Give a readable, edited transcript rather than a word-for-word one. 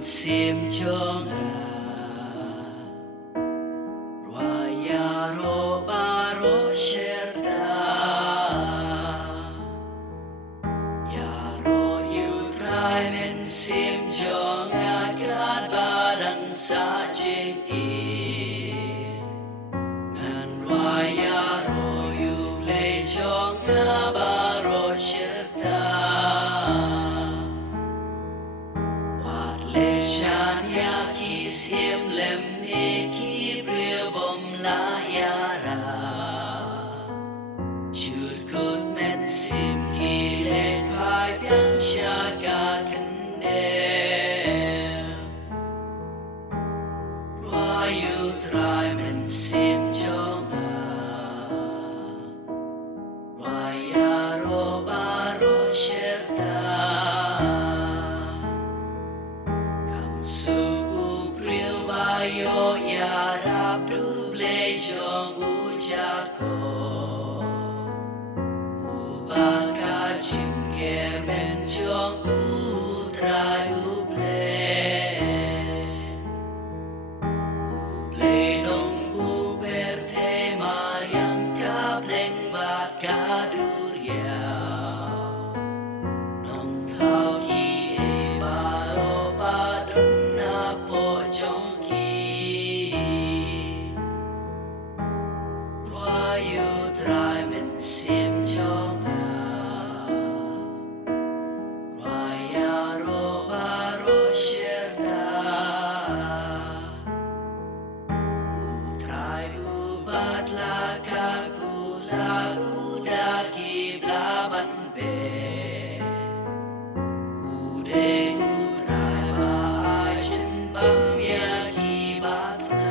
sim chong Rwaya ro baro sherta Ya ro yu trai men sim chong akat badang sa ching I Ngan rwaya ro yu play chong baro sherta Sim lem ne ki priya bom la yara Chut kut men sim ki le pai byang sha ka kande Rwa yu trai men sim chong Rwa ya ro baro sherta Kam su Yo ya rap du play chong u cha ko U ba ka chin ke men chong u trai u play nong u per the mariang ka pleng bat ka dur ya nong thao ki e ba ro ba dum na po chong You try men sim chong Rwaya ro baro sherta U try u bat la ka kula u da ki bla ban be U de u try ba ai chen bam ya ki bat na